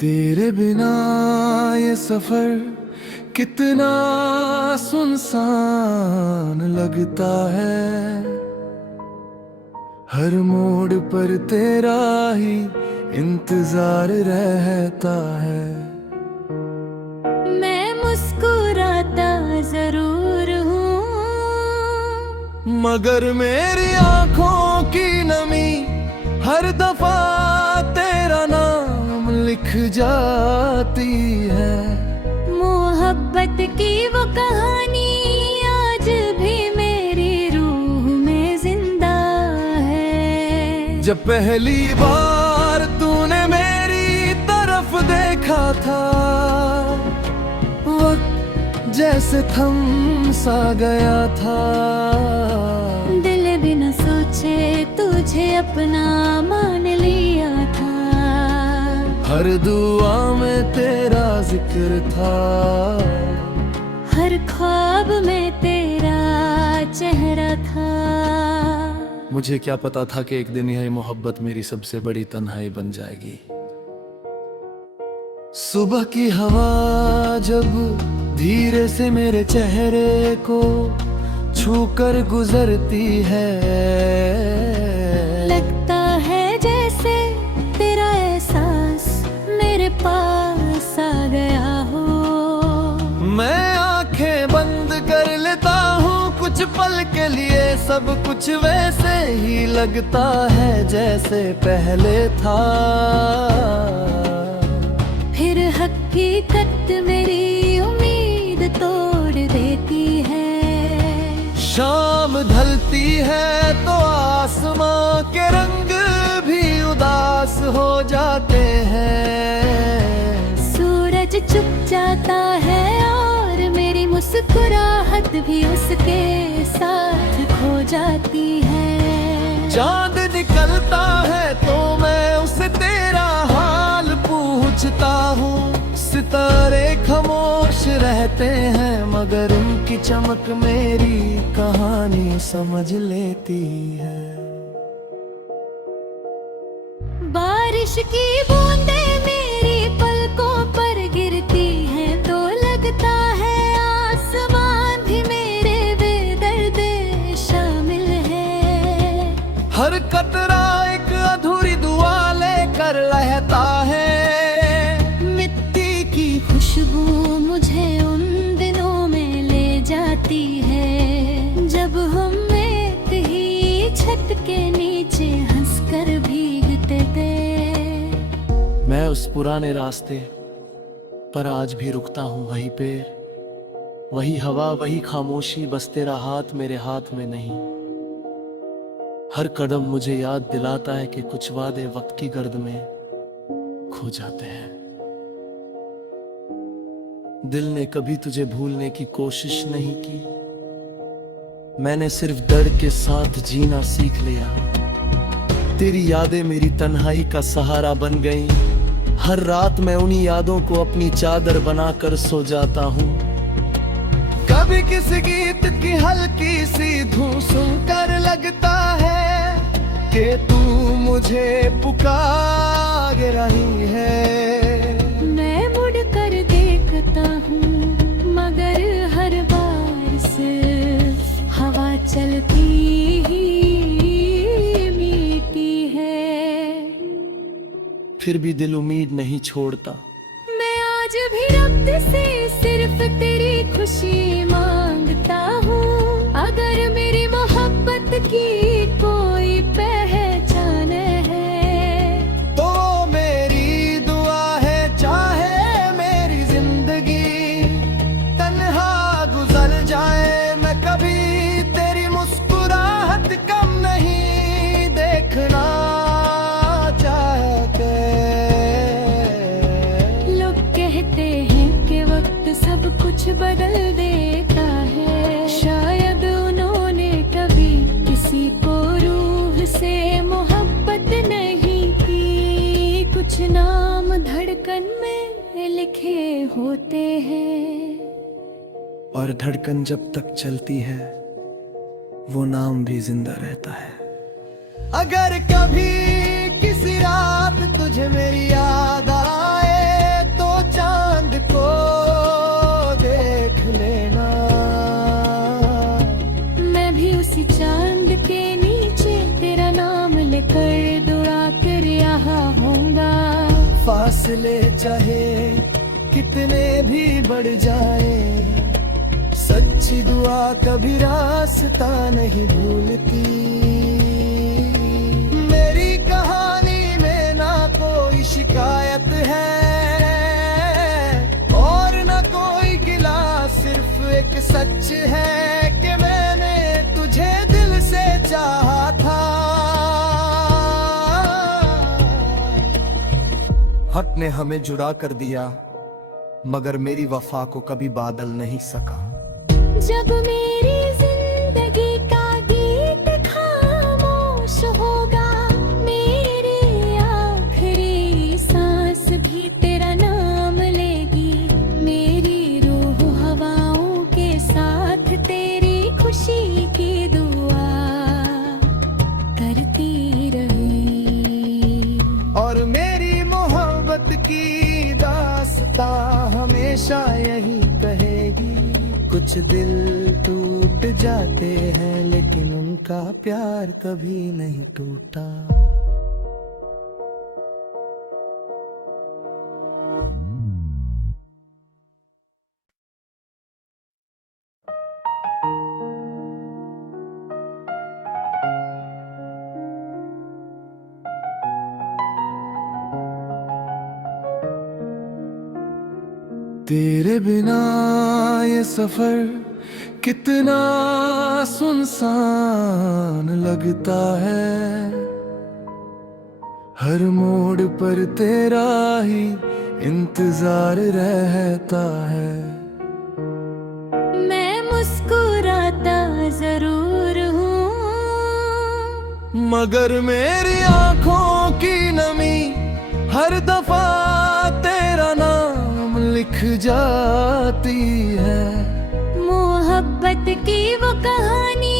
तेरे बिना ये सफर कितना सुनसान लगता है। हर मोड़ पर तेरा ही इंतजार रहता है। मैं मुस्कुराता जरूर हूँ, मगर मेरी आंखों की नमी हर दफा तेरा नाम लिख जाती है। मोहब्बत की वो कहानी आज भी मेरी रूह में जिंदा है। जब पहली बार तूने मेरी तरफ देखा था, वक्त जैसे थम सा गया था। दिल बिना सोचे तुझे अपना मान लिया था। हर दुआ में तेरा जिक्र था, हर ख्वाब में तेरा चेहरा था। मुझे क्या पता था कि एक दिन यह मोहब्बत मेरी सबसे बड़ी तन्हाई बन जाएगी। सुबह की हवा जब धीरे से मेरे चेहरे को छूकर गुजरती है, लगता है जैसे तेरा एहसास मेरे पास आ गया हो। मैं आंखें बंद कर लेता हूँ कुछ पल के लिए, सब कुछ वैसे ही लगता है जैसे पहले था। फिर हकीकत मेरी उम्मीद तोड़ देती है। शाम ढलती है तो आसमां के रंग भी उदास हो जाते हैं। सूरज चुप जाता है और मेरी मुस्कुराहट भी उसके साथ खो जाती है। चांद निकलता है तो मैं उसे तेरा हाल पूछता हूँ। सितारे खामोश रहते हैं मगर उनकी चमक मेरी कहानी समझ लेती है। बारिश की बूंदें मेरी पलकों पर गिरती हैं तो लगता है आसमान भी मेरे बेदर्द शामिल है। हर कतरा एक अधूरी दुआ लेकर रहता है। खुशबू मुझे उन दिनों में ले जाती है जब हम एक ही छत के नीचे हंसकर भीगते थे। मैं उस पुराने रास्ते पर आज भी रुकता हूँ, वही पेड़, वही हवा, वही खामोशी, बस तेरा हाथ मेरे हाथ में नहीं। हर कदम मुझे याद दिलाता है कि कुछ वादे वक्त की गर्द में खो जाते हैं। दिल ने कभी तुझे भूलने की कोशिश नहीं की, मैंने सिर्फ दर्द के साथ जीना सीख लिया। तेरी यादें मेरी तन्हाई का सहारा बन गईं। हर रात मैं उन्हीं यादों को अपनी चादर बनाकर सो जाता हूँ। कभी किसी गीत की हल्की सी धुन सुनकर लगता है कि तू मुझे पुकार रही है। मैं मुड़ कर देखता हूँ मगर हर बार सिर्फ हवा चलती ही मीठी है। फिर भी दिल उम्मीद नहीं छोड़ता। मैं आज भी रब से सिर्फ तेरी खुशी मांगता हूँ। अगर मेरी मोहब्बत की कोई पहचान है तो मेरी दुआ है, चाहे मेरी जिंदगी तन्हा गुजर जाए, मैं कभी तेरी मुस्कुराहट कम नहीं देखना चाहते। लोग कहते हैं कि वक्त सब कुछ बदल देता है। शायद उन्होंने कभी किसी को रूह से मोहब्बत नहीं की। कुछ नाम धड़कन में लिखे होते हैं और धड़कन जब तक चलती है वो नाम भी जिंदा रहता है। अगर कभी किसी रात तुझे मेरी याद आए फासले चाहे कितने भी बढ़ जाए, सच्ची दुआ कभी रास्ता नहीं भूलती। मेरी कहानी में ना कोई शिकायत है और ना कोई गिला, सिर्फ एक सच है कि मैंने तुझे दिल से चाहा था। हक ने हमें जुदा कर दिया, मगर मेरी वफा को कभी बादल नहीं सका। जब मेरी जिंदगी का गीत खामोश होगा, मेरी आखिरी सांस भी तेरा नाम लेगी। मेरी रूह हवाओं के साथ तेरी खुशी की दुआ करती रही। और मेरी मोहब्बत की दास्तां हमेशा यही कहेगी। कुछ दिल टूट जाते हैं लेकिन उनका प्यार कभी नहीं टूटा। तेरे बिना ये सफर कितना सुनसान लगता है, हर मोड़ पर तेरा ही इंतजार रहता है। मैं मुस्कुराता जरूर हूँ, मगर मेरी आंखों की नमी हर दफा तेरा नाम लिख जाती है। मोहब्बत की वो कहानी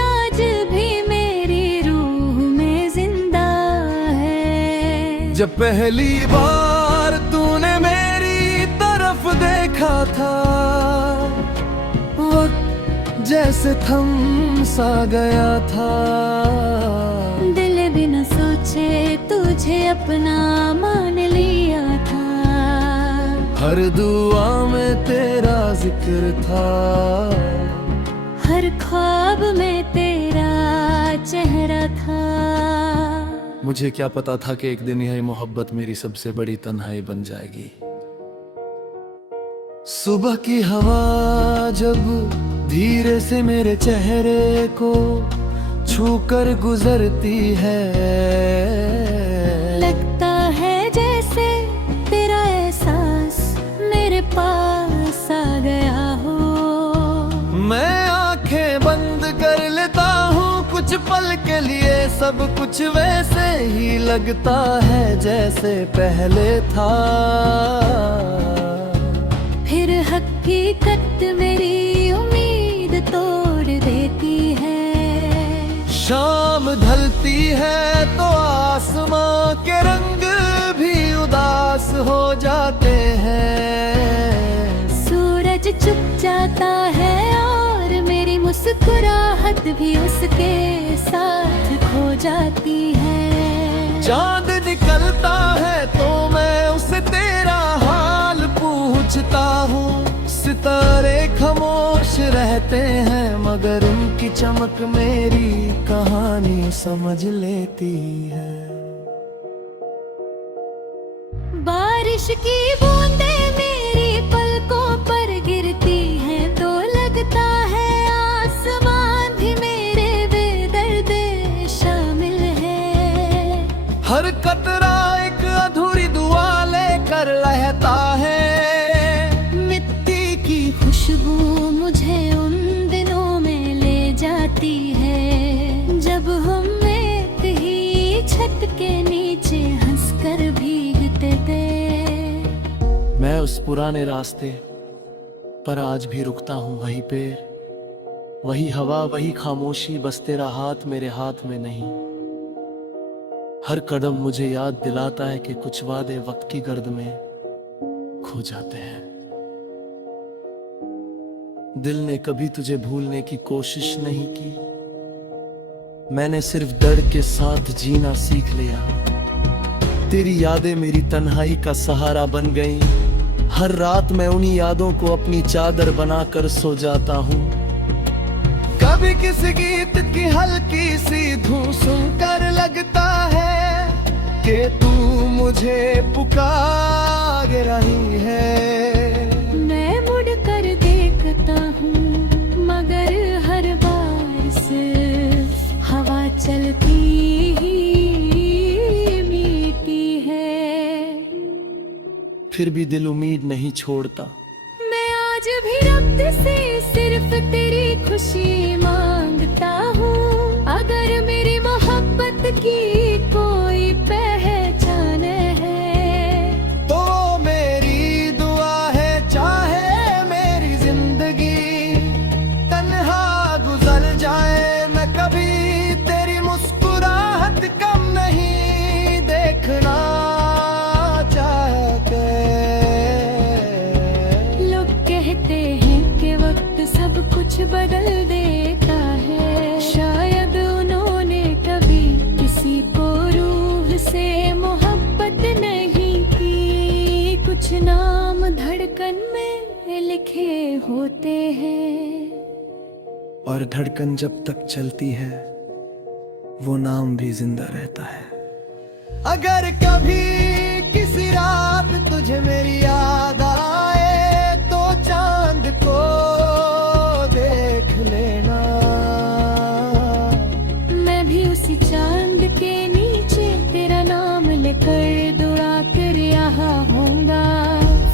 आज भी मेरी रूह में जिंदा है। जब पहली बार तूने मेरी तरफ देखा था, वक्त जैसे थम सा गया था। दिल बिना सोचे तुझे अपना मान लिया था। हर दुआ में तेरा जिक्र था, हर ख्वाब में तेरा चेहरा था। मुझे क्या पता था कि एक दिन यह मोहब्बत मेरी सबसे बड़ी तन्हाई बन जाएगी। सुबह की हवा जब धीरे से मेरे चेहरे को छूकर गुजरती है, लगता है जैसे तेरा एहसास मेरे पास आ गया हो। मैं आंखें बंद कर लेता हूँ कुछ पल के लिए, सब कुछ वैसे ही लगता है जैसे पहले था। फिर हकीकत मेरी उम्मीद तोड़ देती है। शाम ढलती है तो आसमां के रंग भी उदास हो जाते हैं। सूरज चुप जाता है और मेरी मुस्कुराहट भी उसके साथ खो जाती है। चांद निकलता है तो मैं उसे तेरा हाल पूछता हूँ। सितारे खामोश रहते हैं मगर उनकी चमक मेरी कहानी समझ लेती है। बारिश की बूंदें मेरी पलकों पर गिरती हैं तो लगता है आसमान भी मेरे बेदर्द शामिल है। हर कतरा एक अधूरी दुआ लेकर रहता है। खुशबू मुझे उन दिनों में ले जाती है जब हम एक ही छत के नीचे हंसकर भीगते थे। मैं उस पुराने रास्ते पर आज भी रुकता हूँ, वही पेड़, वही हवा, वही खामोशी, बस तेरा हाथ मेरे हाथ में नहीं। हर कदम मुझे याद दिलाता है कि कुछ वादे वक्त की गर्द में खो जाते हैं। दिल ने कभी तुझे भूलने की कोशिश नहीं की, मैंने सिर्फ दर्द के साथ जीना सीख लिया। तेरी यादें मेरी तन्हाई का सहारा बन गईं। हर रात मैं उन्हीं यादों को अपनी चादर बनाकर सो जाता हूँ। कभी किसी गीत की हल्की सी धुन सुनकर लगता है कि तू मुझे पुकार रही है। मैं मुड़ कर देखता हूँ मगर हर बार सिर्फ हवा चलती ही मीठी है। फिर भी दिल उम्मीद नहीं छोड़ता। मैं आज भी रब से सिर्फ तेरी खुशी मांगता हूँ। अगर मेरी मोहब्बत की कोई पहचान है तो मेरी दुआ है, चाहे मेरी जिंदगी तन्हा गुजर जाए, मैं कभी तेरी मुस्कुराहट कम नहीं देखना चाहते। लोग कहते हैं कि वक्त सब कुछ बदल देता है। शायद उन्होंने कभी किसी को रूह से मोहब्बत नहीं की। कुछ नाम धड़कन में लिखे होते हैं और धड़कन जब तक चलती है वो नाम भी जिंदा रहता है। अगर कभी किसी रात तुझे मेरी याद आए तो चांद को देख लेना। मैं भी उसी चांद के नीचे तेरा नाम लेकर दुआ कर यहाँ होऊंगा।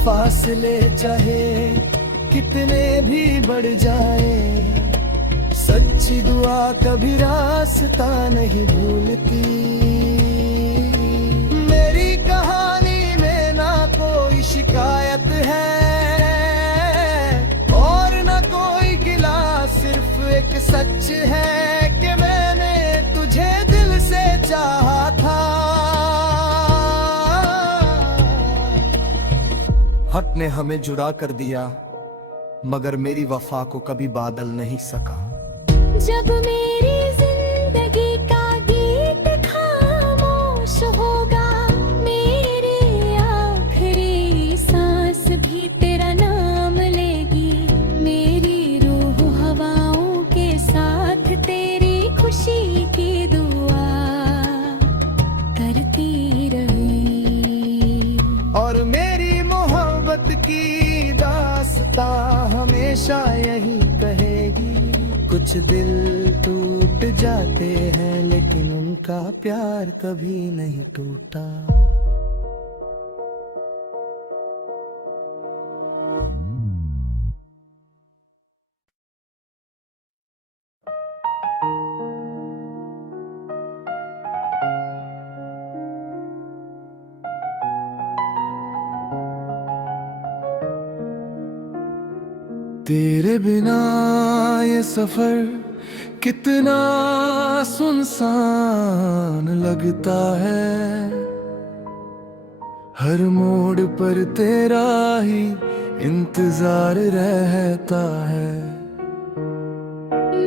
फासले चाहे कितने भी बढ़ जाए, सच्ची दुआ कभी रास्ता नहीं भूलती। मेरी कहानी में ना कोई शिकायत है और ना कोई गिला, सिर्फ एक सच है कि मैंने तुझे दिल से चाहा था। हक ने हमें जुदा कर दिया मगर मेरी वफा को कभी बादल नहीं सका। जब मेरी जिंदगी का गीत खामोश होगा, मेरी आखिरी सांस भी तेरा नाम लेगी। मेरी रूह हवाओं के साथ तेरी खुशी की दुआ करती रही। और मेरी मोहब्बत की दास्तां हमेशा यही कहेगी। कुछ दिल टूट जाते हैं लेकिन उनका प्यार कभी नहीं टूटा। तेरे बिना ये सफर कितना सुनसान लगता है। हर मोड़ पर तेरा ही इंतजार रहता है।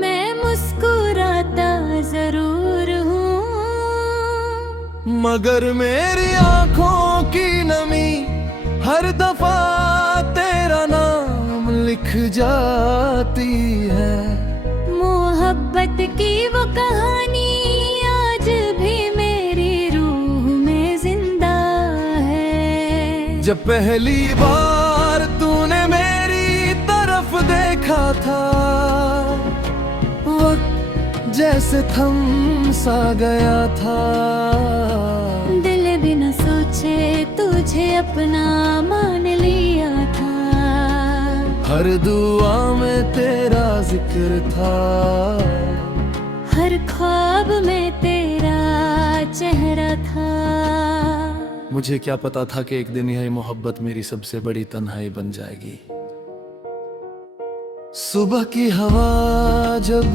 मैं मुस्कुराता जरूर हूँ मगर मेरी आंखों की नमी हर दफा तेरा नाम लिख जाती है। मोहब्बत की वो कहानी आज भी मेरी रूह में जिंदा है। जब पहली बार तूने मेरी तरफ देखा था, वक्त जैसे थम सा गया था। दिल बिना सोचे तुझे अपना मान लिया था। हर दुआ में तेरा जिक्र था, हर ख्वाब में तेरा चेहरा था। मुझे क्या पता था कि एक दिन यह मोहब्बत मेरी सबसे बड़ी तन्हाई बन जाएगी। सुबह की हवा जब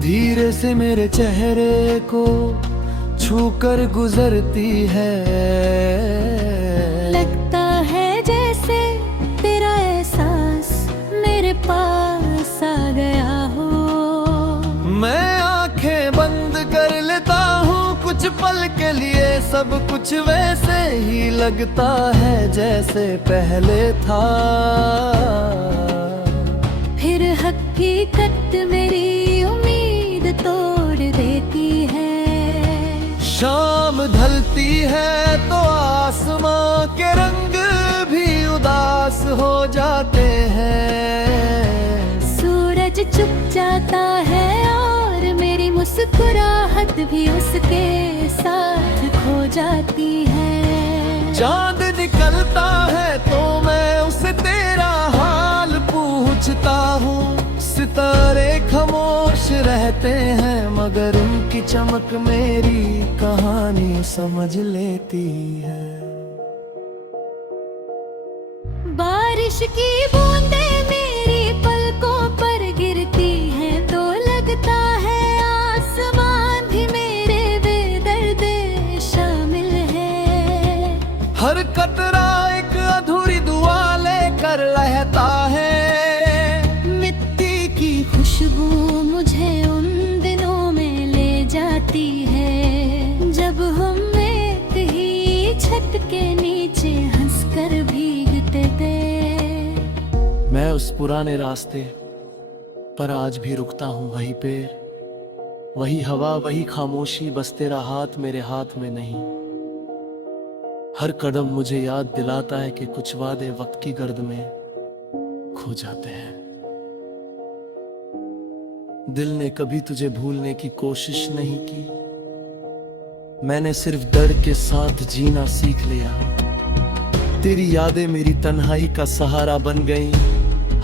धीरे से मेरे चेहरे को छूकर गुजरती है, लगता है जैसे तेरा एहसास मेरे पास आ गया हो। मैं आंखें बंद कर लेता हूँ कुछ पल के लिए, सब कुछ वैसे ही लगता है जैसे पहले था। फिर हकीकत मेरी उम्मीद तोड़ देती है। शाम ढलती है तो आसमां के रंग भी उदास हो जाते हैं। सूरज चुप जाता है और मेरी मुस्कुराहट भी उसके साथ खो जाती है। चांद निकलता है तो मैं उसे तेरा हाल पूछता हूँ। सितारे खामोश रहते हैं मगर उनकी चमक मेरी कहानी समझ लेती है। बारिश की बूंदें मेरी पलकों पर गिरती हैं तो लगता है आसमान भी मेरे बेदर्द शामिल है। हर कतरा एक अधूरी दुआ लेकर लहता है। मिट्टी की खुशबू मुझे उन दिनों में ले जाती है जब हम एक ही छत के नीचे हंसकर भीगते थे। मैं उस पुराने रास्ते पर आज भी रुकता हूँ। वही पेड़, वही हवा, वही खामोशी, बस तेरा हाथ मेरे हाथ में नहीं। हर कदम मुझे याद दिलाता है कि कुछ वादे वक्त की गर्द में खो जाते हैं। दिल ने कभी तुझे भूलने की कोशिश नहीं की। मैंने सिर्फ दर्द के साथ जीना सीख लिया। तेरी यादें मेरी तन्हाई का सहारा बन गईं।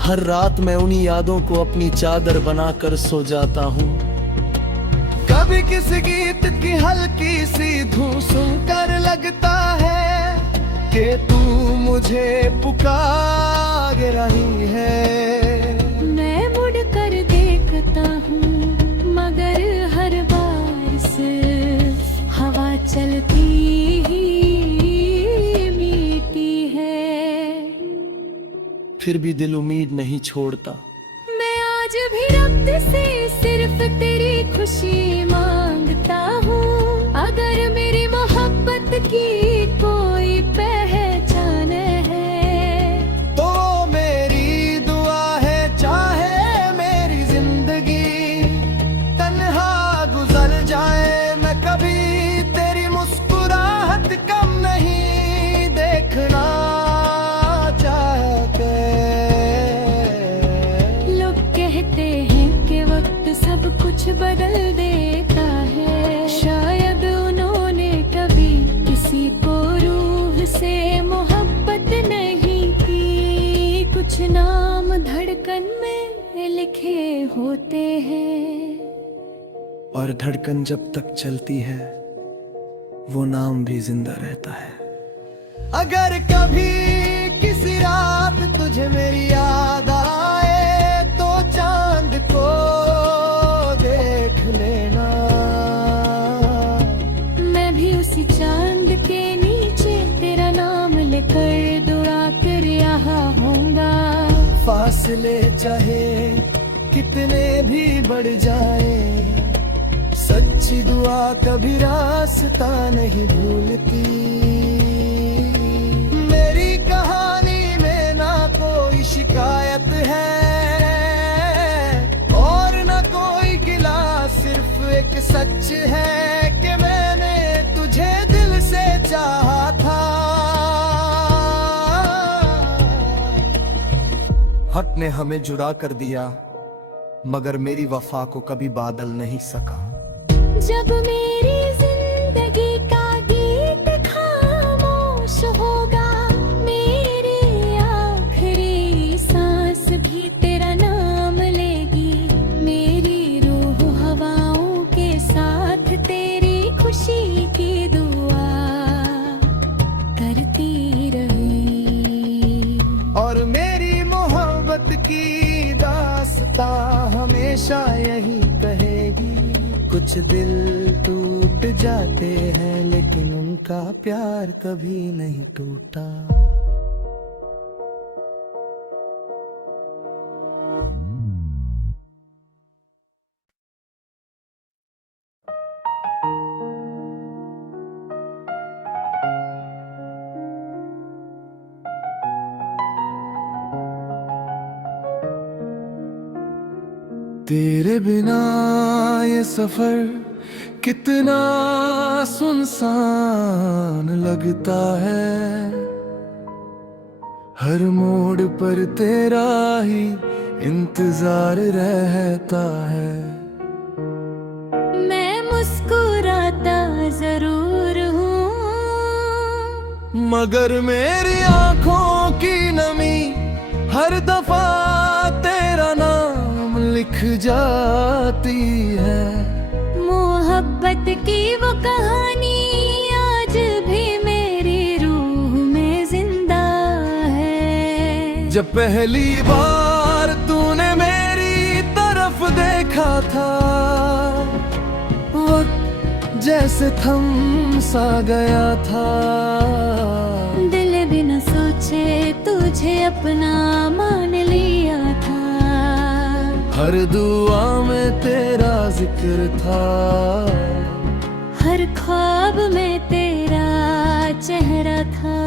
हर रात मैं उन्हीं यादों को अपनी चादर बनाकर सो जाता हूँ। कभी किसी गीत की हल्की सी धुन सुनकर लगता है कि तू मुझे पुकार रही है। मैं मुड़ कर देखता हूँ मगर हर बार सिर्फ हवा चलती ही मीठी है। फिर भी दिल उम्मीद नहीं छोड़ता। मैं आज भी रब से सिर्फ तेरी खुशी मांगता हूँ। अगर मेरी मोहब्बत की कोई पहचान है तो मेरी दुआ है, चाहे मेरी जिंदगी तन्हा गुजर जाए, मैं कभी तेरी मुस्कुराहट कम नहीं देखना चाहते। लोग कहते हैं कि वक्त सब कुछ बदल देता है। शायद उन्होंने कभी किसी को रूह से मोहब्बत नहीं की। कुछ नाम धड़कन में लिखे होते हैं और धड़कन जब तक चलती है वो नाम भी जिंदा रहता है। अगर कभी किसी रात तुझे मेरी याद आए तो चांद को देख लेना। मैं भी उसी चांद के नीचे तेरा नाम लेकर दुआ कर यहाँ होऊंगा। फासले चाहे कितने भी बढ़ जाए, सच्ची दुआ कभी रास्ता नहीं भूलती। मेरी कहानी में ना कोई शिकायत है और ना कोई गिला, सिर्फ एक सच है कि मैंने तुझे दिल से चाहा था। हक ने हमें जुदा कर दिया मगर मेरी वफा को कभी बादल नहीं सका। जब मेरी जिंदगी का गीत खामोश होगा, मेरी आखिरी सांस भी तेरा नाम लेगी। मेरी रूह हवाओं के साथ तेरी खुशी की दुआ करती रही। और मेरी मोहब्बत की दास्तां हमेशा यही कहेगी। कुछ दिल टूट जाते हैं लेकिन उनका प्यार कभी नहीं टूटा। तेरे बिना ये सफर कितना सुनसान लगता है, हर मोड़ पर तेरा ही इंतजार रहता है। मैं मुस्कुराता जरूर हूँ, मगर मेरी आंखों की नमी हर दफा तेरा नाम लिख जाती है। मोहब्बत की वो कहानी आज भी मेरी रूह में जिंदा है। जब पहली बार तूने मेरी तरफ देखा था, वक्त जैसे थम सा गया था। दिल बिना सोचे तुझे अपना मान लिया था, हर दुआ में तेरा जिक्र था, हर ख्वाब में तेरा चेहरा था।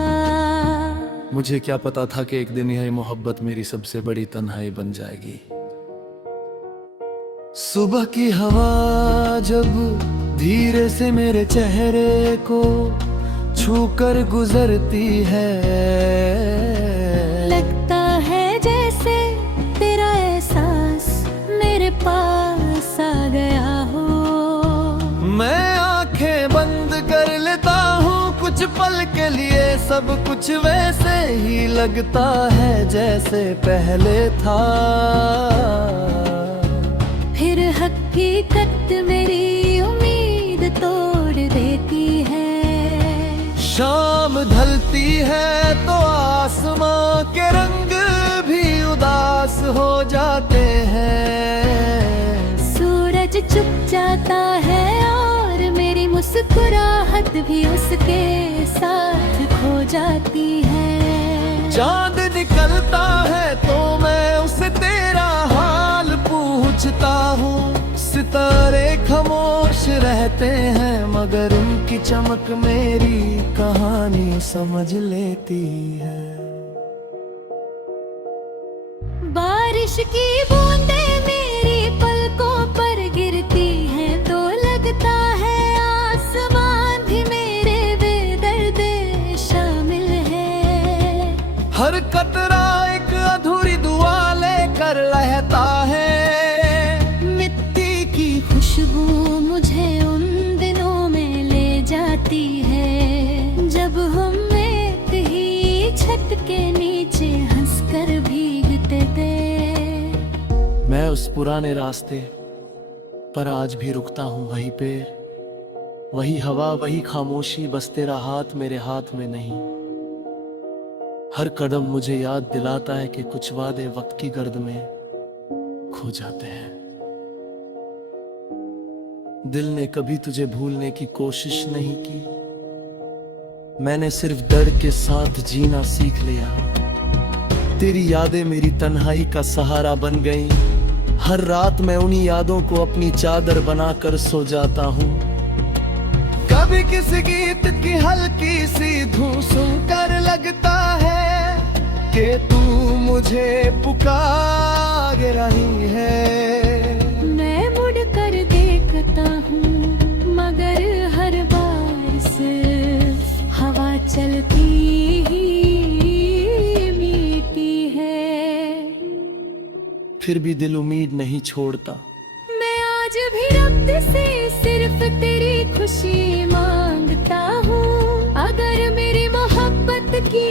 मुझे क्या पता था कि एक दिन यह मोहब्बत मेरी सबसे बड़ी तन्हाई बन जाएगी। सुबह की हवा जब धीरे से मेरे चेहरे को छूकर गुजरती है, लगता है जैसे तेरा एहसास मेरे पास आ गया हो। मैं आंखें बंद कर लेता हूँ कुछ पल के लिए, सब कुछ वैसे ही लगता है जैसे पहले था। फिर हकीकत मेरी उम्मीद तोड़ देती है। शाम ढलती है तो आसमां के रंग भी उदास हो जाते हैं। सूरज चुप जाता है और मेरी मुस्कुराहट भी उसके साथ खो जाती है। चांद निकलता है तो मैं उसे तेरा हाल पूछता हूँ। सितारे खामोश रहते हैं मगर उनकी चमक मेरी कहानी समझ लेती है। बारिश की बूंदें मेरी पलकों पर गिरती हैं तो लगता है आसमान भी मेरे बेदर्द शामिल है। हर कतरा एक अधूरी दुआ लेकर रहता है। खुशबू मुझे उन दिनों में ले जाती है जब हम एक ही छत के नीचे हंसकर भीगते थे। मैं उस पुराने रास्ते पर आज भी रुकता हूँ, वही पेड़, वही हवा, वही खामोशी, बस तेरा हाथ मेरे हाथ में नहीं। हर कदम मुझे याद दिलाता है कि कुछ वादे वक्त की गर्द में खो जाते हैं। दिल ने कभी तुझे भूलने की कोशिश नहीं की, मैंने सिर्फ दर्द के साथ जीना सीख लिया। तेरी यादें मेरी तन्हाई का सहारा बन गई। हर रात मैं उन्हीं यादों को अपनी चादर बनाकर सो जाता हूँ। कभी किसी गीत की हल्की सी धुन सुनकर लगता है कि तू मुझे पुकार रही है। मैं मुड़ कर देखता हूँ मगर हर बार से हवा चलती ही मीठी है। फिर भी दिल उम्मीद नहीं छोड़ता। मैं आज भी रब से सिर्फ तेरी खुशी मांगता हूँ। अगर मेरी मोहब्बत की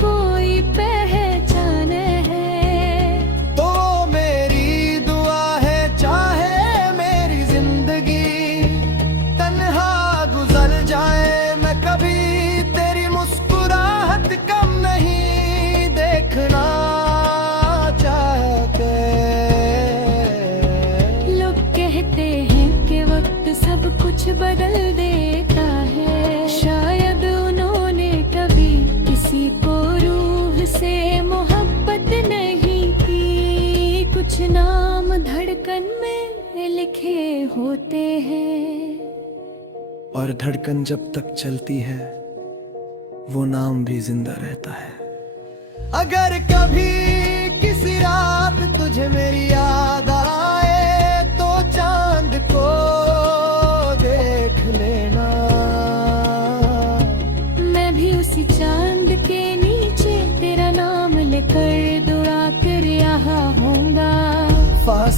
कोई पहचान है तो मेरी दुआ है, चाहे मेरी जिंदगी तन्हा गुजर जाए, मैं कभी तेरी मुस्कुराहट कम नहीं देखना चाहते। लोग कहते हैं कि वक्त सब कुछ बदल देता है। शायद उन्होंने कभी किसी को रूह से मोहब्बत नहीं की। कुछ नाम धड़कन में लिखे होते हैं और धड़कन जब तक चलती है वो नाम भी जिंदा रहता है। अगर कभी किसी रात तुझे मेरी याद आए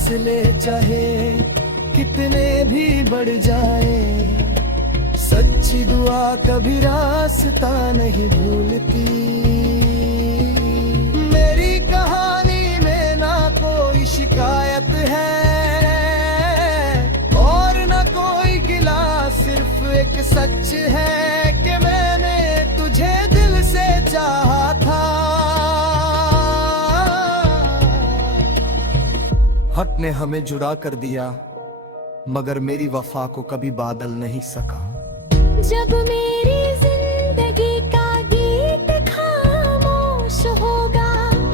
फासले चाहे कितने भी बढ़ जाए, सच्ची दुआ कभी रास्ता नहीं भूलती। मेरी कहानी में ना कोई शिकायत है और ना कोई गिला, सिर्फ एक सच है कि मैंने तुझे दिल से चाहा था। हक ने हमें जुड़ा कर दिया, मगर मेरी वफा को कभी बादल नहीं सका। जब मेरी जिंदगी का गीत खामोश होगा,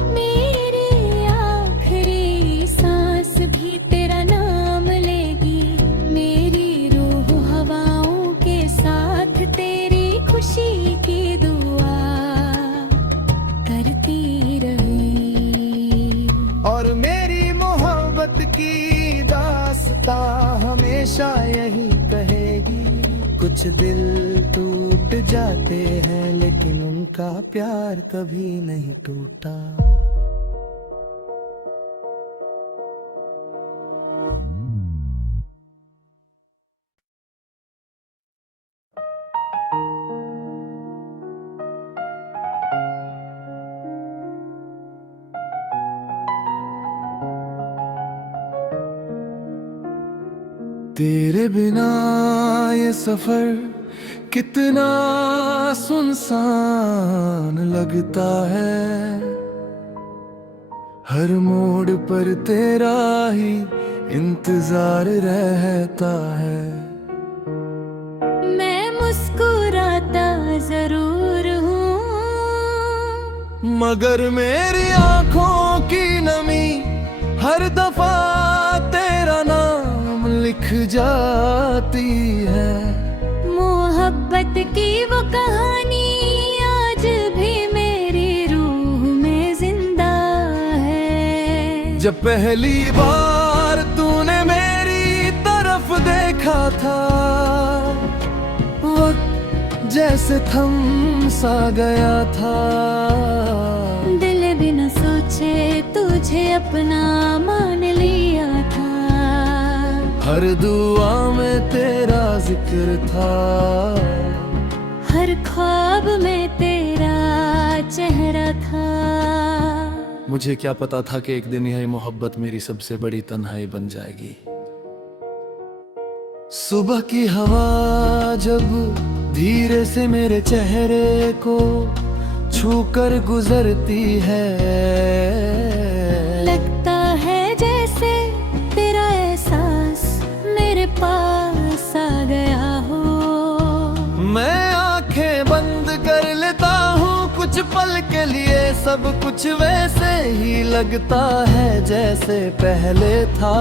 मेरी आखिरी सांस भी तेरा नाम लेगी। मेरी रूह हवाओं के साथ तेरी खुशी की दुआ करती रही। और मेरी मोहब्बत की दास्तां हमेशा यही कहेगी, कुछ दिल टूट जाते हैं लेकिन उनका प्यार कभी नहीं टूटा। तेरे बिना ये सफर कितना सुनसान लगता है, हर मोड़ पर तेरा ही इंतजार रहता है। मैं मुस्कुराता जरूर हूँ, मगर मेरी आंखों की नमी हर दफा तेरा नाम लिख जाती है। मोहब्बत की वो कहानी आज भी मेरी रूह में जिंदा है। जब पहली बार तूने मेरी तरफ देखा था, वक्त जैसे थम सा गया था। दिल बिना सोचे तुझे अपना मान लिया था, हर दुआ में तेरा जिक्र था, हर ख्वाब में तेरा चेहरा था। मुझे क्या पता था कि एक दिन यह मोहब्बत मेरी सबसे बड़ी तन्हाई बन जाएगी। सुबह की हवा जब धीरे से मेरे चेहरे को छूकर गुजरती है, लगता है जैसे तेरा एहसास मेरे पास आ गया हो। मैं आंखें बंद कर लेता हूँ कुछ पल के लिए, सब कुछ वैसे ही लगता है जैसे पहले था।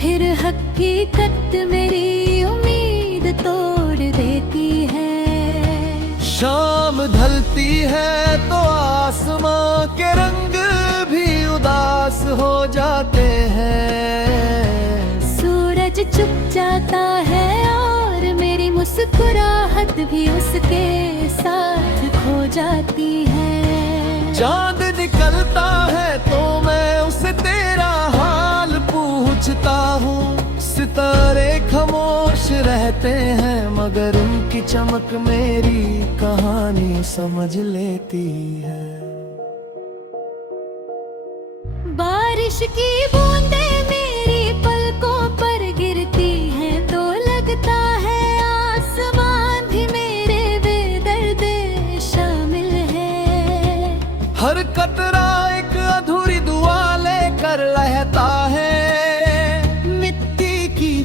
फिर हकीकत मेरी उम्मीद तोड़ देती है। शाम ढलती है तो आसमां के रंग भी उदास हो जाते हैं। सूरज चुप जाता है और मेरी मुस्कुराहट भी उसके साथ खो जाती है। चांद निकलता है तो मैं उसे तेरा हाल पूछता हूँ। सितारे खामोश रहते हैं मगर उनकी चमक मेरी कहानी समझ लेती है। बारिश की बूंदें मेरी पलकों पर गिरती हैं तो लगता है आसमान भी मेरे बेदर्द शामिल है। हर कतरा एक अधूरी दुआ लेकर लहता है।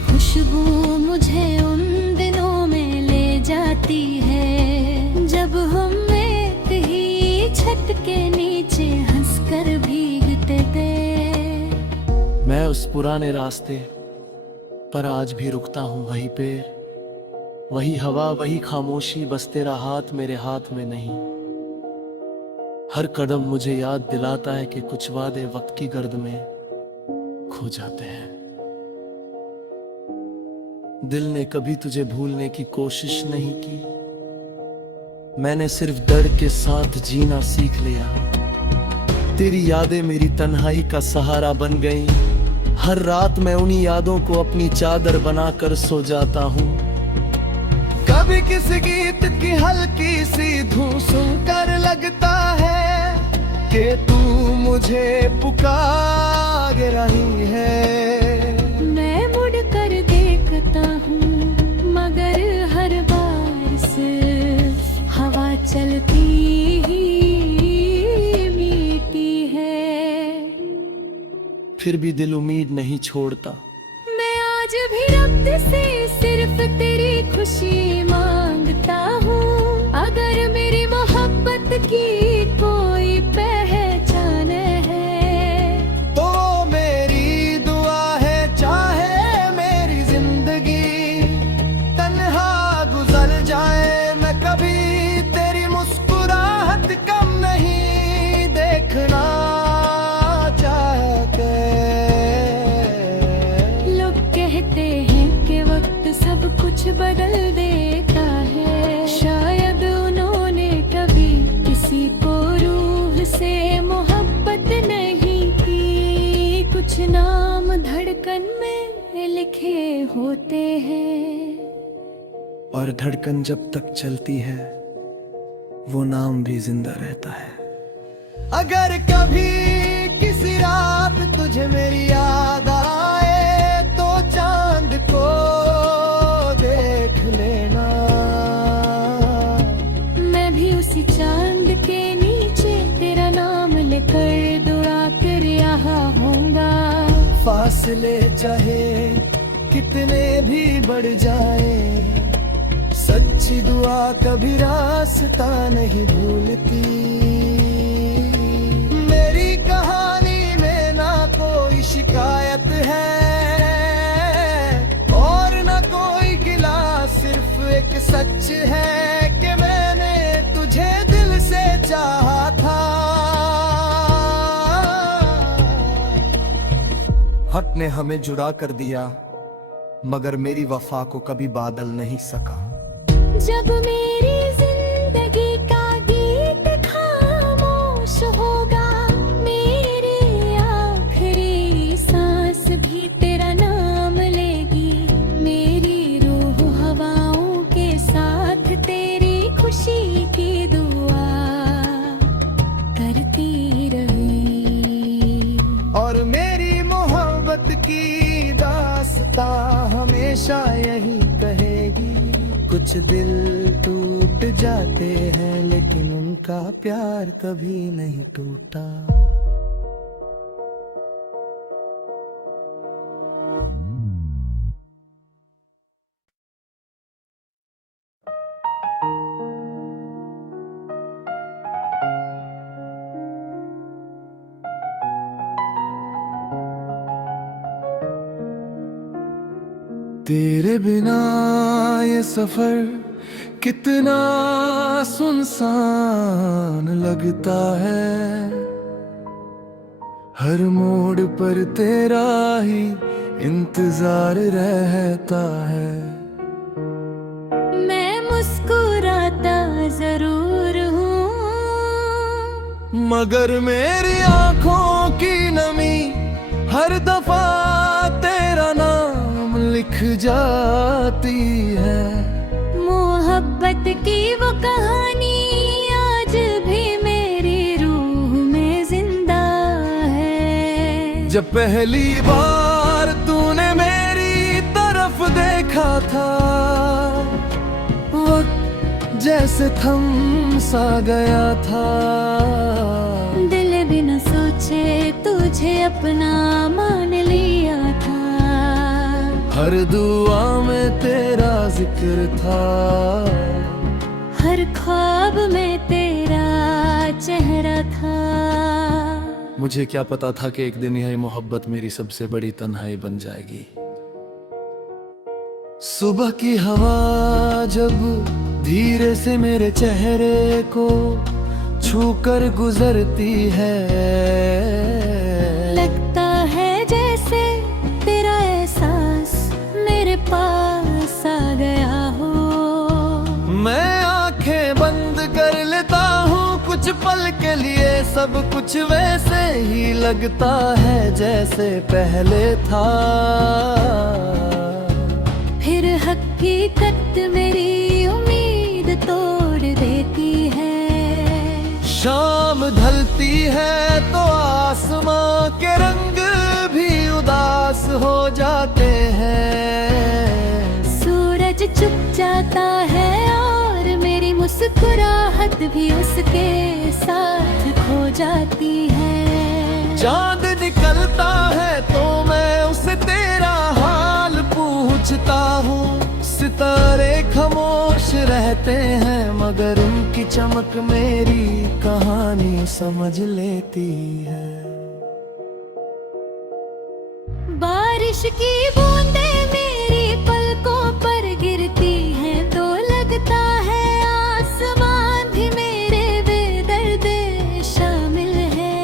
खुशबू मुझे उन दिनों में ले जाती है जब हम एक ही छत के नीचे हंसकर भीगते थे। मैं उस पुराने रास्ते पर आज भी रुकता हूँ, वही पेड़, वही हवा, वही खामोशी, बस तेरा हाथ मेरे हाथ में नहीं। हर कदम मुझे याद दिलाता है कि कुछ वादे वक्त की गर्द में खो जाते हैं। दिल ने कभी तुझे भूलने की कोशिश नहीं की, मैंने सिर्फ दर्द के साथ जीना सीख लिया। तेरी यादें मेरी तन्हाई का सहारा बन गईं। हर रात मैं उन्हीं यादों को अपनी चादर बनाकर सो जाता हूँ। कभी किसी गीत की हल्की सी धुन सुनकर लगता है कि तू मुझे पुकार रही है। मैं मुड़ कर देखता हूँ मगर हर बार सिर्फ हवा चलती ही मीठी है। फिर भी दिल उम्मीद नहीं छोड़ता। मैं आज भी रब से सिर्फ तेरी खुशी मांगता हूँ। अगर मेरी मोहब्बत की कोई पहचान है तो मेरी दुआ है, चाहे मेरी जिंदगी तन्हा गुजर जाए, मैं कभी तेरी मुस्कुराहट कम नहीं देखना चाहते। लोग कहते हैं कि वक्त सब कुछ बदल देता है। शायद उन्होंने कभी किसी को रूह से मोहब्बत नहीं की। कुछ नाम धड़कन में लिखे होते हैं और धड़कन जब तक चलती है वो नाम भी जिंदा रहता है। अगर कभी किसी रात तुझे मेरी याद आए तो चांद को देख लेना। मैं भी उसी चांद के नीचे तेरा नाम लेकर दुआ कर यहाँ होऊंगा। फासले चाहे कितने भी बढ़ जाए, सच्ची दुआ कभी रास्ता नहीं भूलती। मेरी कहानी में ना कोई शिकायत है और ना कोई गिला, सिर्फ एक सच है कि मैंने तुझे दिल से चाहा था। हक ने हमें जुड़ा कर दिया मगर मेरी वफा को कभी बादल नहीं सका। जब मेरी जिंदगी का गीत खामोश होगा, मेरी आखिरी सांस भी तेरा नाम लेगी। मेरी रूह हवाओं के साथ तेरी खुशी की दुआ करती रही। और मेरी मोहब्बत की दास्तां हमेशा यही कहेगी। कुछ दिल टूट जाते हैं लेकिन उनका प्यार कभी नहीं टूटा। तेरे बिना ये सफर कितना सुनसान लगता है। हर मोड़ पर तेरा ही इंतजार रहता है। मैं मुस्कुराता जरूर हूँ मगर मेरी आंखों की नमी हर दफा तेरा नाम लिख जाती है। मोहब्बत की वो कहानी आज भी मेरी रूह में जिंदा है। जब पहली बार तूने मेरी तरफ देखा था, वक्त जैसे थम सा गया था। दिल बिना सोचे तुझे अपना मान लिया था। हर दुआ में तेरा जिक्र था, हर ख्वाब में तेरा चेहरा था। मुझे क्या पता था कि एक दिन यह मोहब्बत मेरी सबसे बड़ी तन्हाई बन जाएगी। सुबह की हवा जब धीरे से मेरे चेहरे को छूकर गुजरती है, लगता है जैसे तेरा एहसास मेरे पास आ गया हो। मैं आंखें बंद कर लेता हूँ, कुछ पल के लिए सब कुछ वैसे ही लगता है जैसे पहले था। फिर हकीकत मेरी उम्मीद तोड़ देती है। शाम ढलती है तो आसमां के रंग भी उदास हो जाते हैं। सूरज चुप जाता है और मेरी मुस्कुराहट भी उसके साथ खो जाती है। चांद निकलता है तो मैं उसे तेरा हाल पूछता हूँ। सितारे खामोश रहते हैं मगर उनकी चमक मेरी कहानी समझ लेती है। बारिश की बूंदें मेरी पलकों पर गिरती हैं तो लगता है आसमान भी मेरे बेदर्द शामिल है।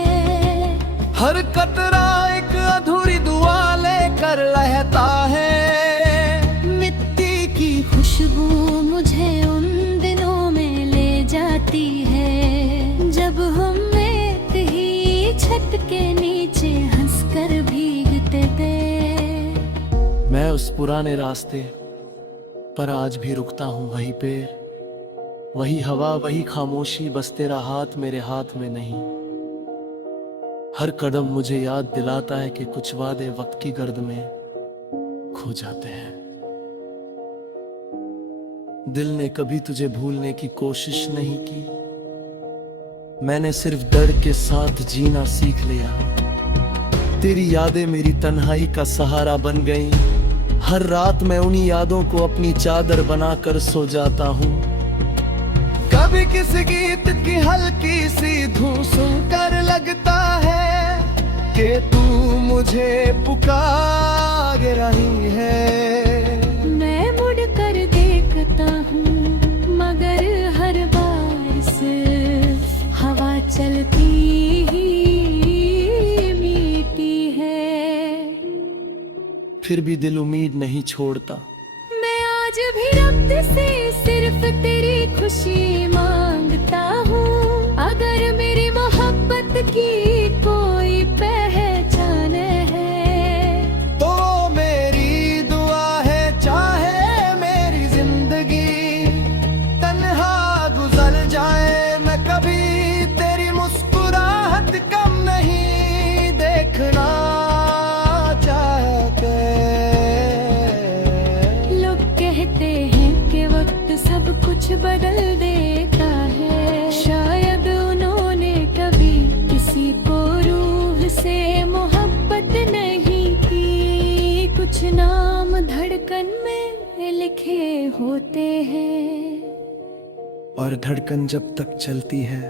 हर कतरा एक अधूरी दुआ लेकर रहता है। खुशबू मुझे उन दिनों में ले जाती है जब हम एक ही छत के नीचे हंसकर भीगते थे। मैं उस पुराने रास्ते पर आज भी रुकता हूँ। वही पेड़, वही हवा, वही खामोशी, बस तेरा हाथ मेरे हाथ में नहीं। हर कदम मुझे याद दिलाता है कि कुछ वादे वक्त की गर्द में खो जाते हैं। दिल ने कभी तुझे भूलने की कोशिश नहीं की। मैंने सिर्फ डर के साथ जीना सीख लिया। तेरी यादें मेरी तन्हाई का सहारा बन गईं। हर रात मैं उन्हीं यादों को अपनी चादर बनाकर सो जाता हूँ। कभी किसी गीत की हल्की सी धुन सुनकर लगता है कि तू मुझे पुकार रही है। मैं मुड़ कर देखता हूँ मगर हर बार सिर्फ हवा चलती ही मीठी है। फिर भी दिल उम्मीद नहीं छोड़ता। मैं आज भी रब से सिर्फ तेरी खुशी मांगता हूँ। अगर मेरी मोहब्बत की कोई पहचान है तो मेरी दुआ है चाहे मेरी जिंदगी तन्हा गुजर जाए। मैं कभी तेरी मुस्कुराहट कम नहीं देखना चाहते। लोग कहते हैं कि वक्त सब कुछ बदल देता है। शायद उन्होंने कभी किसी को रूह से मोहब्बत नहीं की। कुछ नाम धड़कन में लिखे होते हैं और धड़कन जब तक चलती है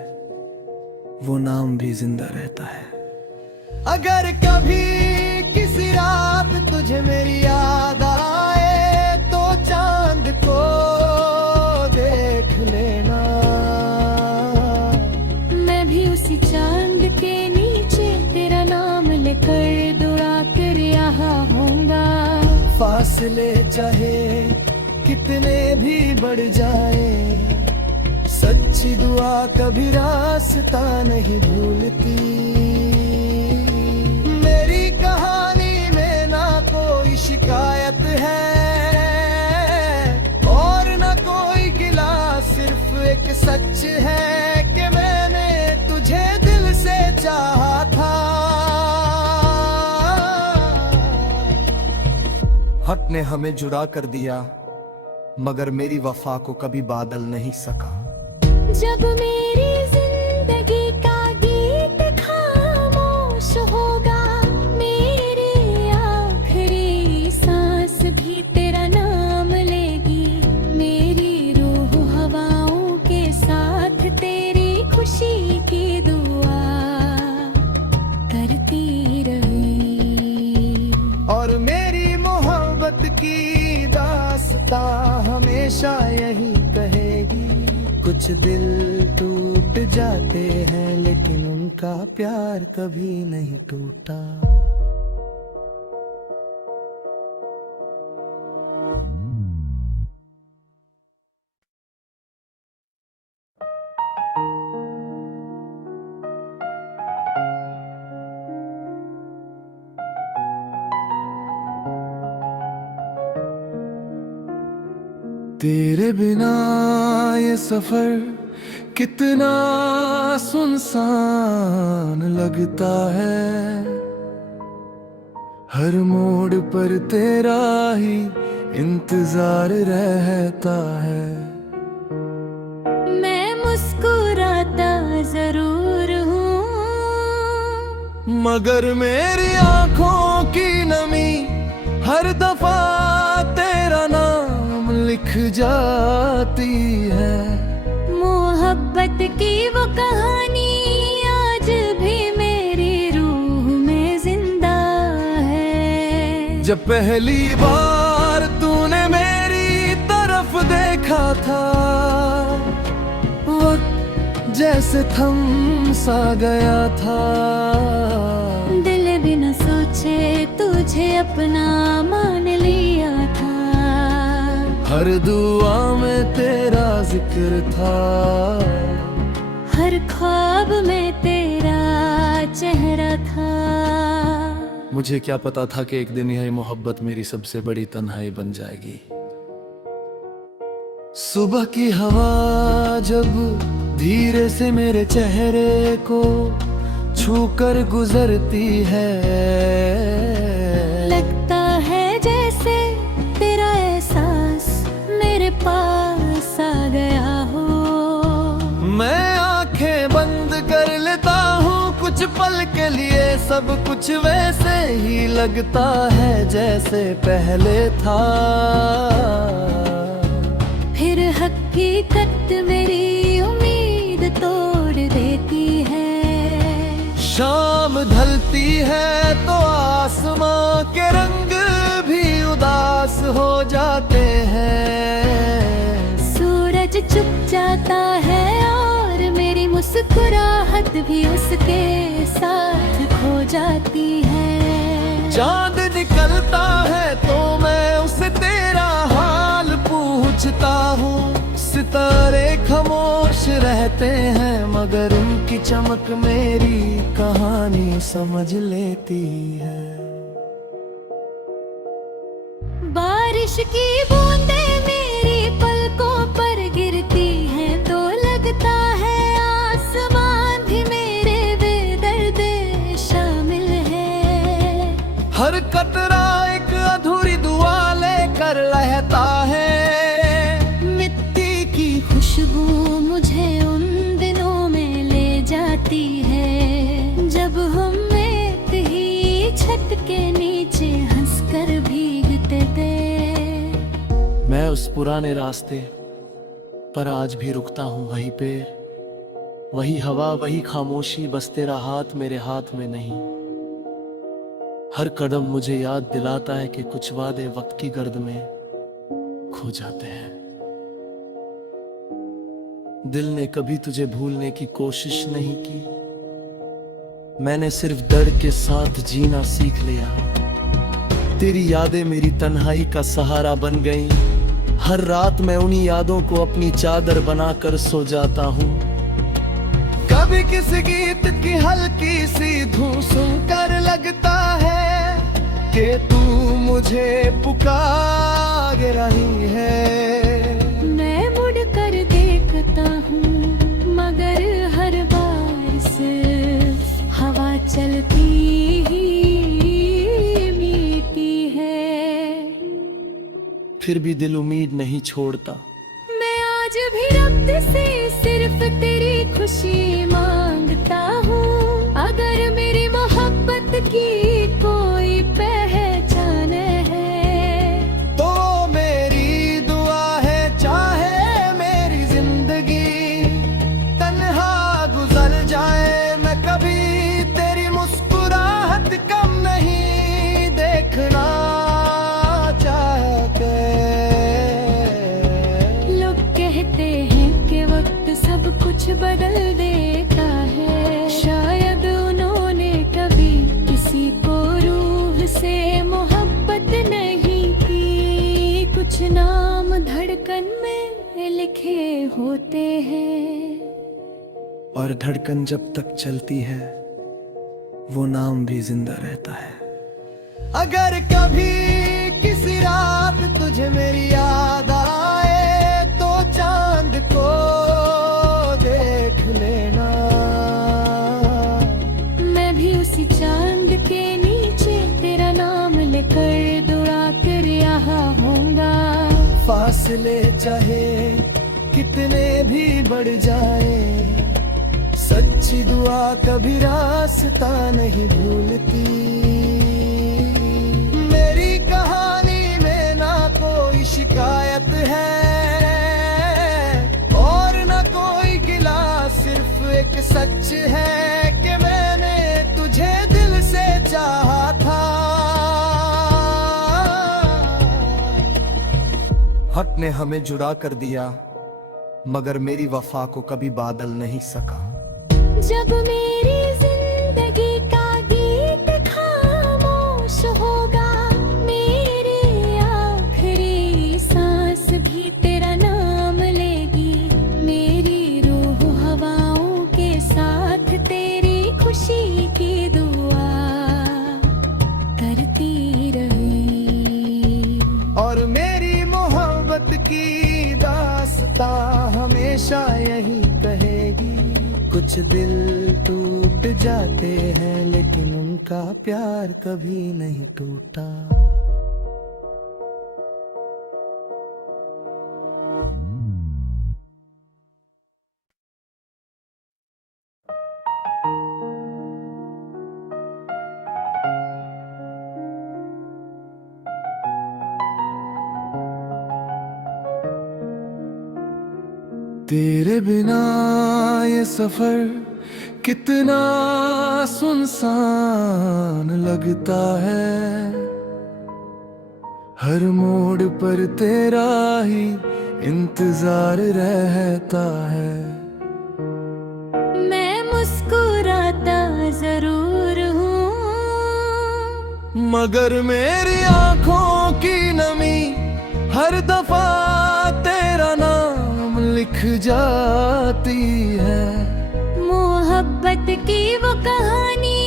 वो नाम भी जिंदा रहता है। अगर कभी किसी रात तुझे मेरी याद आए तो चांद को देख लेना। मैं भी उसी चांद के नीचे तेरा नाम लेकर दुआ कर यहाँ होऊंगा। फासले चाहे कितने भी बढ़ जाए सच्ची दुआ कभी रास्ता नहीं भूलती। मेरी कहानी में ना कोई शिकायत है और ना कोई गिला, सिर्फ एक सच है कि मैंने तुझे दिल से चाहा था। हक ने हमें जुदा कर दिया मगर मेरी वफा को कभी बादल नहीं सका। जब मेरी जिंदगी का गीत खामोश होगा, मेरी आखिरी सांस भी तेरा नाम लेगी। मेरी रूह हवाओं के साथ तेरी खुशी की दुआ करती रही। और मेरी मोहब्बत की दास्तां हमेशा यही कहेगी। कुछ दिल टूट जाते हैं लेकिन उनका प्यार कभी नहीं टूटा। तेरे बिना ये सफर कितना सुनसान लगता है, हर मोड़ पर तेरा ही इंतजार रहता है। मैं मुस्कुराता जरूर हूँ, मगर मेरी आंखों की नमी हर दफा तेरा नाम लिख जाती है। मोहब्बत की वो कहानी आज भी मेरी रूह में जिंदा है। जब पहली बार तूने मेरी तरफ देखा था, वक्त जैसे थम सा गया था। दिल बिना सोचे तुझे अपना मान लिया था, हर दुआ में तेरा जिक्र था, हर ख्वाब में तेरा चेहरा था। मुझे क्या पता था कि एक दिन यह मोहब्बत मेरी सबसे बड़ी तन्हाई बन जाएगी। सुबह की हवा जब धीरे से मेरे चेहरे को छूकर गुजरती है, लगता है जैसे तेरा एहसास मेरे पास आ गया हो। मैं आंखें बंद कर लेता हूँ कुछ पल के लिए, सब कुछ वैसे ही लगता है जैसे पहले था। फिर हकीकत मेरी उम्मीद तोड़ देती है। शाम ढलती है तो आसमां के रंग भी उदास हो जाते हैं। सूरज चुप जाता है और मेरी मुस्कुराहट भी उसके साथ खो जाती है। चांद निकलता है तो मैं उसे तेरा हाल पूछता हूँ। सितारे खामोश रहते हैं मगर उनकी चमक मेरी कहानी समझ लेती है। बारिश की बूंदें मेरी पलकों पर गिरती हैं तो लगता है आसमान भी मेरे बेदर्द शामिल है। हर कतरा एक अधूरी दुआ लेकर रहता है। खुशबू मुझे उन दिनों में ले जाती है जब हम एक ही छत के नीचे हंसकर भीगते थे। मैं उस पुराने रास्ते पर आज भी रुकता हूँ, वही पेड़, वही हवा, वही खामोशी, बस तेरा हाथ मेरे हाथ में नहीं। हर कदम मुझे याद दिलाता है कि कुछ वादे वक्त की गर्द में खो जाते हैं। दिल ने कभी तुझे भूलने की कोशिश नहीं की, मैंने सिर्फ दर्द के साथ जीना सीख लिया। तेरी यादें मेरी तन्हाई का सहारा बन गईं। हर रात मैं उन्हीं यादों को अपनी चादर बनाकर सो जाता हूँ। कभी किसी गीत की हल्की सी धुन सुनकर लगता है कि तू मुझे पुकार रही है। मैं मुड़ कर देखता हूँ मगर हर बार सिर्फ हवा चलती ही मीठी है। फिर भी दिल उम्मीद नहीं छोड़ता। मैं आज भी रब से सिर्फ तेरी खुशी मांगता हूँ। अगर मेरी मोहब्बत की कोई पहचान है तो मेरी दुआ है, चाहे मेरी जिंदगी तन्हा गुजर जाए, मैं कभी तेरी मुस्कुराहट कम नहीं देखना चाहते। लोग कहते हैं कि वक्त सब कुछ बदल देता है, शायद उन्होंने कभी किसी को रूह से मोहब्बत नहीं की। कुछ नाम धड़कन में लिखे होते हैं और धड़कन जब तक चलती है वो नाम भी जिंदा रहता है। अगर कभी किसी रात तुझे मेरी याद आए को देख लेना। मैं भी उसी चांद के नीचे तेरा नाम लेकर दुआ कर यहाँ होऊंगा। फासले चाहे कितने भी बढ़ जाए, सच्ची दुआ कभी रास्ता नहीं भूलती। मेरी कहानी में ना कोई शिकायत है और ना कोई गिला, सिर्फ एक सच है कि मैंने तुझे दिल से चाहा था। हक ने हमें जुदा कर दिया, मगर मेरी वफा को कभी बादल नहीं सका। जब मेरी जिंदगी का गीत खामोश होगा, मेरी आखिरी सांस भी तेरा नाम लेगी। मेरी रूह हवाओं के साथ तेरी खुशी की दुआ करती रही। और मेरी मोहब्बत की दास्तां हमेशा यही कहेगी। कुछ दिल टूट जाते हैं लेकिन उनका प्यार कभी नहीं टूटा। तेरे बिना ये सफर कितना सुनसान लगता है। हर मोड़ पर तेरा ही इंतजार रहता है। मैं मुस्कुराता जरूर हूँ, मगर मेरी आंखों की नमी हर दफा तेरा नाम लिख जाती है। मोहब्बत की वो कहानी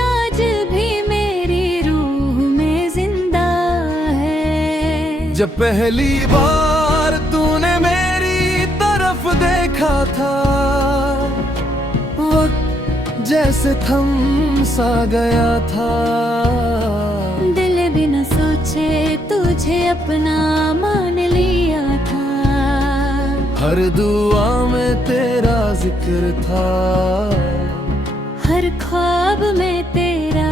आज भी मेरी रूह में जिंदा है। जब पहली बार तूने मेरी तरफ देखा था, वक्त जैसे थम सा गया था। दिल बिना सोचे तुझे अपना मान लिया था। हर दुआ में तेरा जिक्र था, हर ख्वाब में तेरा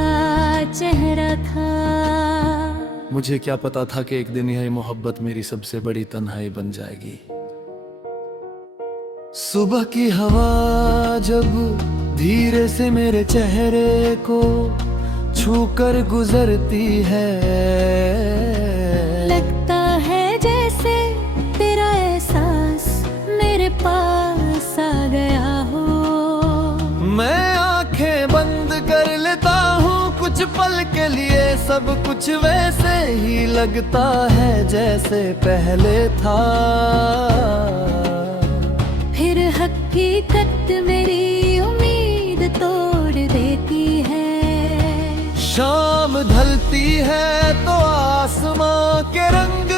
चेहरा था। मुझे क्या पता था कि एक दिन यह मोहब्बत मेरी सबसे बड़ी तन्हाई बन जाएगी। सुबह की हवा जब धीरे से मेरे चेहरे को छूकर गुजरती है, लगता है जैसे तेरा एहसास मेरे पास आ गया हो। मैं आंखें बंद कर लेता हूँ कुछ पल के लिए, सब कुछ वैसे ही लगता है जैसे पहले था। फिर हकीकत मेरी उम्मीद तोड़ देती है। शाम ढलती है तो आसमां के रंग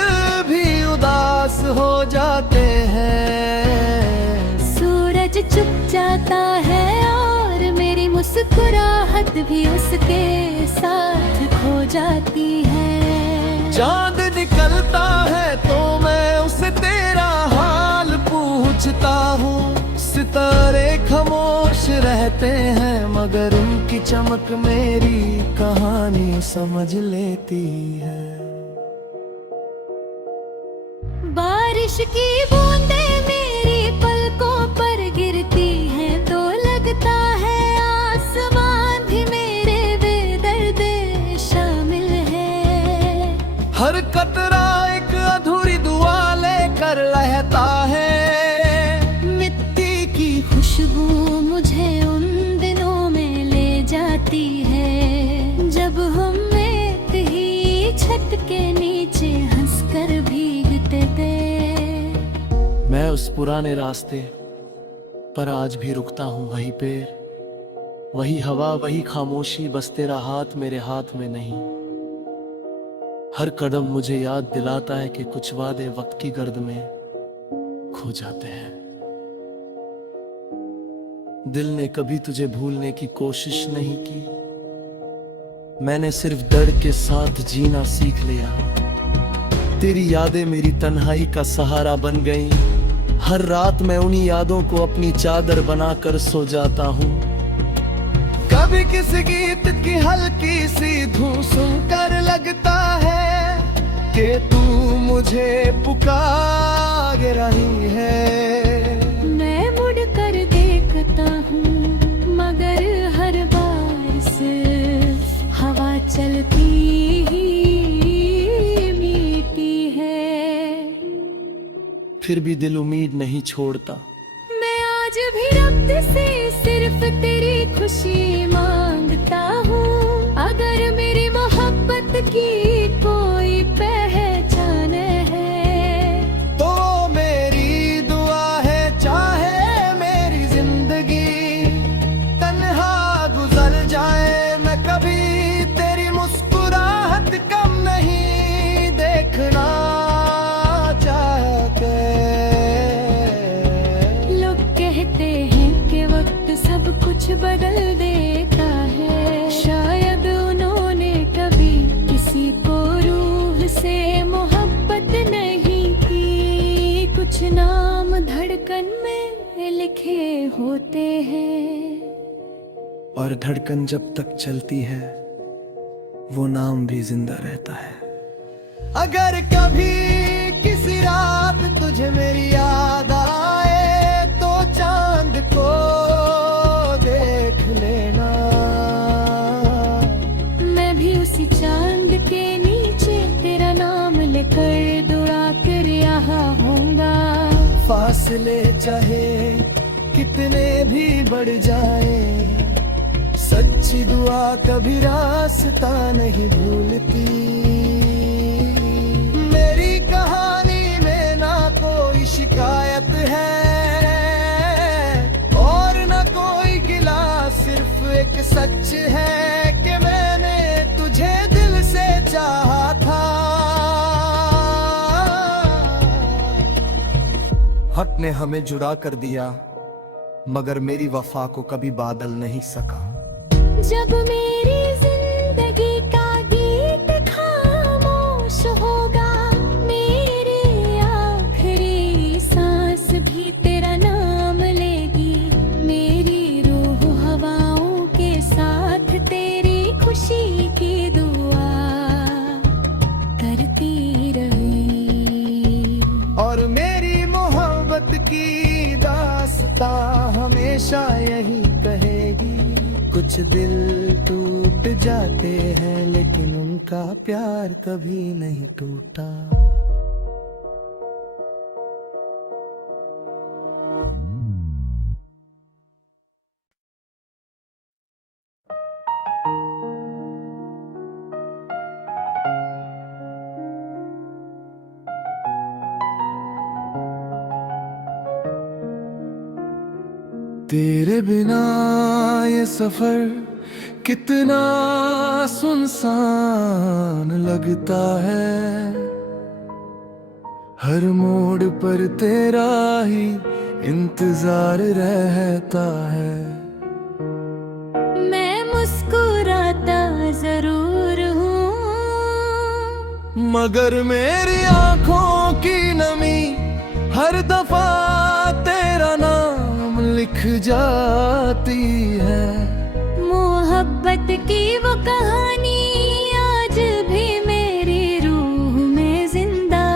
भी उदास हो जाते हैं। सूरज चुप जाता है और मेरी मुस्कुराहट भी उसके साथ खो जाती है। चांद निकलता है तो मैं उसे तेरा हाल पूछता हूँ। सितारे खामोश रहते हैं मगर उनकी चमक मेरी कहानी समझ लेती है। बारिश की बूंदें मेरी पलकों पर गिरती हैं तो लगता है आसमान भी मेरे बेदर्द शामिल है। हर कतरा एक अधूरी दुआ लेकर लहता है। खुशबू मुझे उन दिनों में ले जाती है जब हम एक ही छत के नीचे हंसकर भीगते थे। मैं उस पुराने रास्ते पर आज भी रुकता हूँ, वही पेड़, वही हवा, वही खामोशी, बस तेरा हाथ मेरे हाथ में नहीं। हर कदम मुझे याद दिलाता है कि कुछ वादे वक्त की गर्द में खो जाते हैं। दिल ने कभी तुझे भूलने की कोशिश नहीं की, मैंने सिर्फ दर्द के साथ जीना सीख लिया। तेरी यादें मेरी तन्हाई का सहारा बन गईं। हर रात मैं उन्हीं यादों को अपनी चादर बनाकर सो जाता हूँ। कभी किसी गीत की हल्की सी धुन सुनकर लगता है कि तू मुझे पुकार रही है। मैं मुड़ कर देखता हूँ मगर हर बार सिर्फ हवा चलती ही मीठी है। फिर भी दिल उम्मीद नहीं छोड़ता। मैं आज भी रब से सिर्फ तेरी खुशी मांगता हूँ। अगर मेरी मोहब्बत की कोई पहचान है तो मेरी दुआ है, चाहे मेरी जिंदगी तन्हा गुजर जाए, मैं कभी तेरी मुस्कुराहट कम नहीं देखना चाहते। लोग कहते हैं कि वक्त सब कुछ बदल देता है। शायद उन्होंने कभी किसी को रूह से मोहब्बत नहीं की। कुछ नाम धड़कन में लिखे होते हैं और धड़कन जब तक चलती है वो नाम भी जिंदा रहता है। अगर कभी किसी रात तुझे मेरी याद आए तो चांद को देख लेना। मैं भी उसी चांद के नीचे तेरा नाम लेकर दुआ कर यहाँ होऊंगा। फासले चाहे कितने भी बढ़ जाए, सच्ची दुआ कभी रास्ता नहीं भूलती। मेरी कहानी में ना कोई शिकायत है और ना कोई गिला, सिर्फ एक सच है कि मैंने तुझे दिल से चाहा था। हक ने हमें जुदा कर दिया मगर मेरी वफा को कभी बादल नहीं सका। जब मेरी जिंदगी का गीत खामोश होगा, मेरी आखिरी सांस भी तेरा नाम लेगी। मेरी रूह हवाओं के साथ तेरी खुशी की दुआ करती रही। और मेरी मोहब्बत की दास्तां हमेशा यही कहेगी। कुछ दिल टूट जाते हैं लेकिन उनका प्यार कभी नहीं टूटा। तेरे बिना ये सफर कितना सुनसान लगता है। हर मोड़ पर तेरा ही इंतजार रहता है। मैं मुस्कुराता जरूर हूँ मगर मेरी आंखों की नमी हर दफा तेरा नाम लिख जाती है। मोहब्बत की वो कहानी आज भी मेरी रूह में जिंदा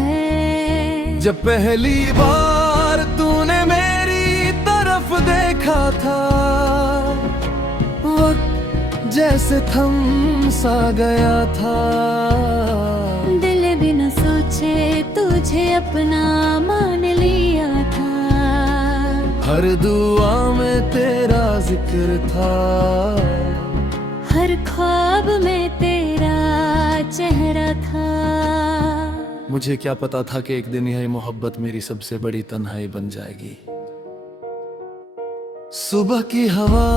है। जब पहली बार तूने मेरी तरफ देखा था, वक्त जैसे थम सा गया था। दिल बिना सोचे तुझे अपना मान लिया था। हर दुआ में तेरा जिक्र था, हर ख्वाब में तेरा चेहरा था। मुझे क्या पता था कि एक दिन यह मोहब्बत मेरी सबसे बड़ी तन्हाई बन जाएगी। सुबह की हवा